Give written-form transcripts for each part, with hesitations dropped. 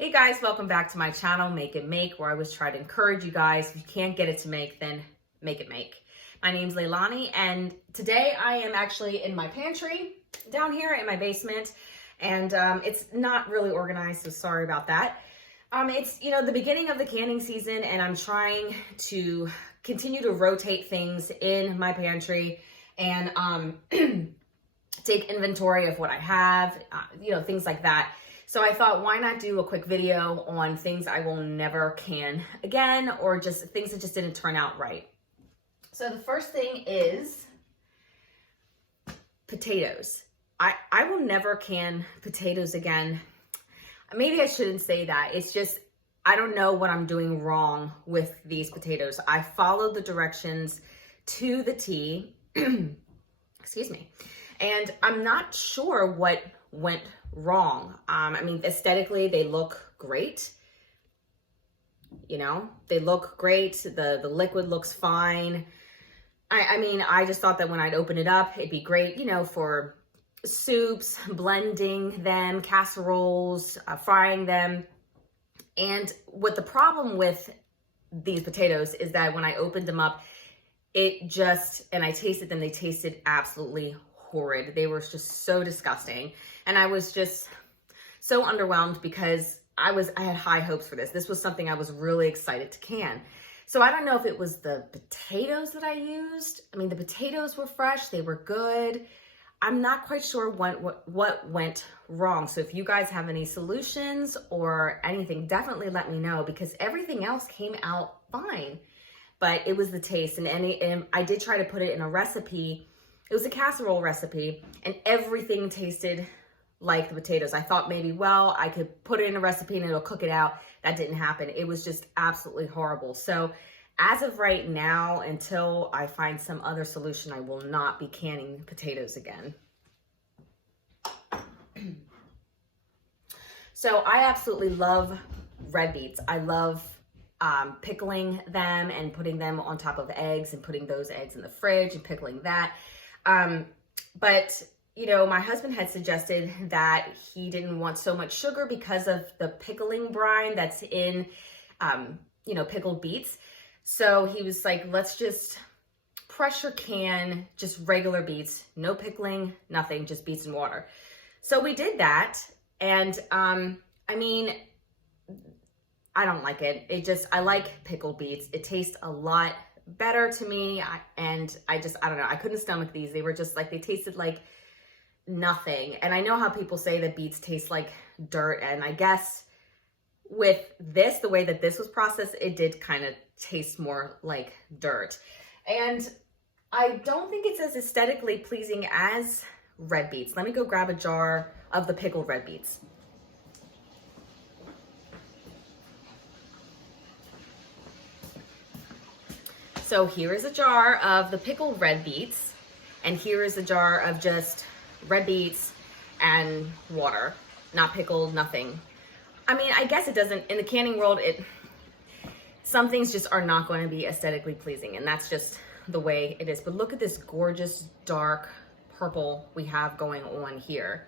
Hey guys, welcome back to my channel, Make It Make, where I always try to encourage you guys. If you can't get it to make, then make it make. My name's Leilani, and today I am actually in my pantry down here in my basement, and it's not really organized, so sorry about that. It's, the beginning of the canning season, and I'm trying to continue to rotate things in my pantry and take inventory of what I have, things like that. So I thought, why not do a quick video on things I will never can again, or just things that just didn't turn out right. So the first thing is potatoes. I will never can potatoes again. Maybe I shouldn't say that. It's just, I don't know what I'm doing wrong with these potatoes. I followed the directions to the T, excuse me, and I'm not sure what went wrong. Aesthetically, they look great. They look great. The liquid looks fine. I just thought that when I'd open it up, it'd be great, for soups, blending them, casseroles, frying them. And what the problem with these potatoes is that when I opened them up, and I tasted them, they tasted absolutely horrid. They were just so disgusting. And I was just so underwhelmed because I had high hopes for this. This was something I was really excited to can. So I don't know if it was the potatoes that I used. The potatoes were fresh, they were good. I'm not quite sure what went wrong. So if you guys have any solutions or anything, definitely let me know, because everything else came out fine, but it was the taste. And I did try to put it in a recipe. It was a casserole recipe, and everything tasted like the potatoes. I thought maybe, well, I could put it in a recipe and it'll cook it out. That didn't happen. It was just absolutely horrible. So as of right now, until I find some other solution, I will not be canning potatoes again. So I absolutely love red beets. I love pickling them and putting them on top of eggs and putting those eggs in the fridge and pickling that. But my husband had suggested that he didn't want so much sugar because of the pickling brine that's in, pickled beets. So he was like, let's just pressure can just regular beets, no pickling, nothing, just beets and water. So we did that. And, I don't like it. I like pickled beets. It tastes a lot better to me. I don't know. I couldn't stomach these. They were just like, they tasted like nothing. And I know how people say that beets taste like dirt. And I guess with this, the way that this was processed, it did kind of taste more like dirt. And I don't think it's as aesthetically pleasing as red beets. Let me go grab a jar of the pickled red beets. So here is a jar of the pickled red beets, and here is a jar of just red beets and water, not pickled, nothing. I guess it doesn't, in the canning world, some things just are not going to be aesthetically pleasing, and that's just the way it is. But look at this gorgeous dark purple we have going on here.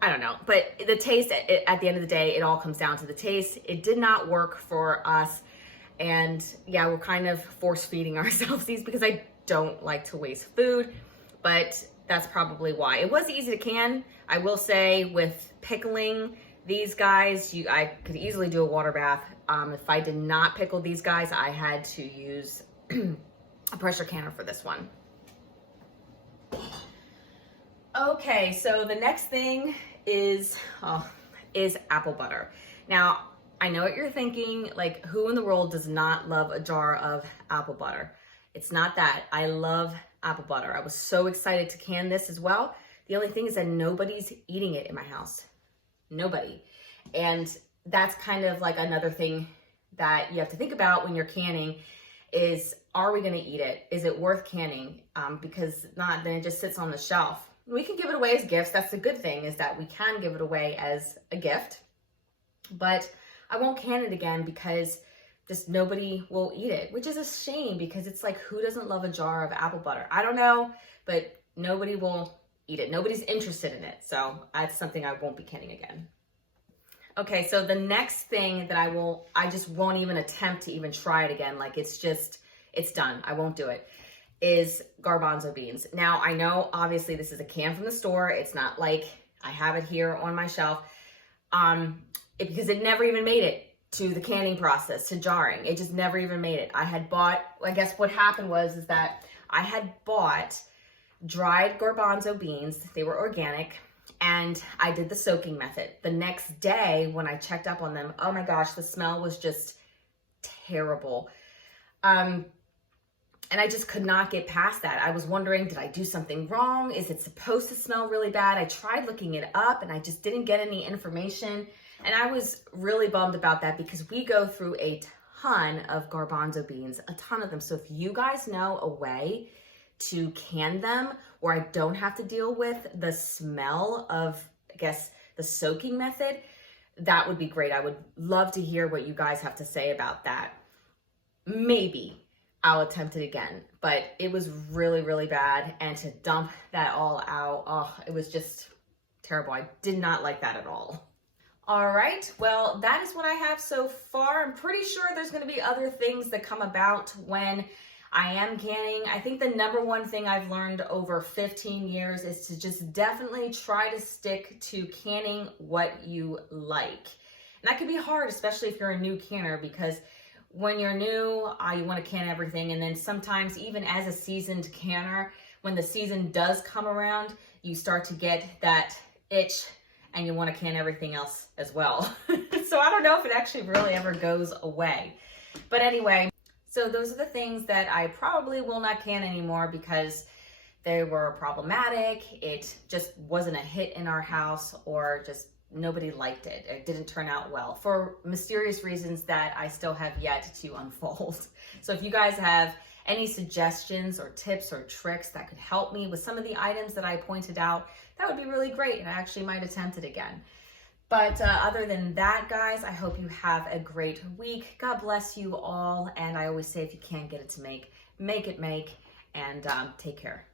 I don't know, but the taste, at the end of the day, it all comes down to the taste. It did not work for us. And yeah, we're kind of force feeding ourselves these because I don't like to waste food, but that's probably why. It was easy to can. I will say, with pickling these guys, I could easily do a water bath. If I did not pickle these guys, I had to use a pressure canner for this one. Okay, so the next thing is apple butter. Now, I know what you're thinking, like, who in the world does not love a jar of apple butter? It's not that. I love apple butter. I was so excited to can this as well. The only thing is that nobody's eating it in my house. Nobody. And that's kind of like another thing that you have to think about when you're canning is, are we going to eat it? Is it worth canning? Because if not, then it just sits on the shelf. We can give it away as gifts. That's the good thing, is that we can give it away as a gift. But I won't can it again because just nobody will eat it, which is a shame, because it's like, who doesn't love a jar of apple butter? I don't know, but nobody will eat it. Nobody's interested in it. So that's something I won't be canning again. Okay, so the next thing that I just won't even attempt to even try it again. Like it's done. I won't do it. Is garbanzo beans. Now I know obviously this is a can from the store. It's not like I have it here on my shelf. Because it never even made it to the canning process, to jarring. It just never even made it. I guess what happened is that I had bought dried garbanzo beans. They were organic. And I did the soaking method. The next day when I checked up on them, oh my gosh, the smell was just terrible. And I just could not get past that. I was wondering, did I do something wrong? Is it supposed to smell really bad? I tried looking it up and I just didn't get any information. And I was really bummed about that because we go through a ton of garbanzo beans, a ton of them. So if you guys know a way to can them where I don't have to deal with the smell of, I guess, the soaking method, that would be great. I would love to hear what you guys have to say about that. Maybe I'll attempt it again, but it was really, really bad. And to dump that all out, oh, it was just terrible. I did not like that at all. All right, well, that is what I have so far. I'm pretty sure there's gonna be other things that come about when I am canning. I think the number one thing I've learned over 15 years is to just definitely try to stick to canning what you like. And that can be hard, especially if you're a new canner, because when you're new, you want to can everything. And then sometimes even as a seasoned canner, when the season does come around, you start to get that itch and you want to can everything else as well. So I don't know if it actually really ever goes away. But anyway, so those are the things that I probably will not can anymore because they were problematic. It just wasn't a hit in our house, or just nobody liked it. It didn't turn out well for mysterious reasons that I still have yet to unfold. So if you guys have any suggestions or tips or tricks that could help me with some of the items that I pointed out, that would be really great. And I actually might attempt it again. But other than that, guys, I hope you have a great week. God bless you all. And I always say, if you can't get it to make it make, and take care.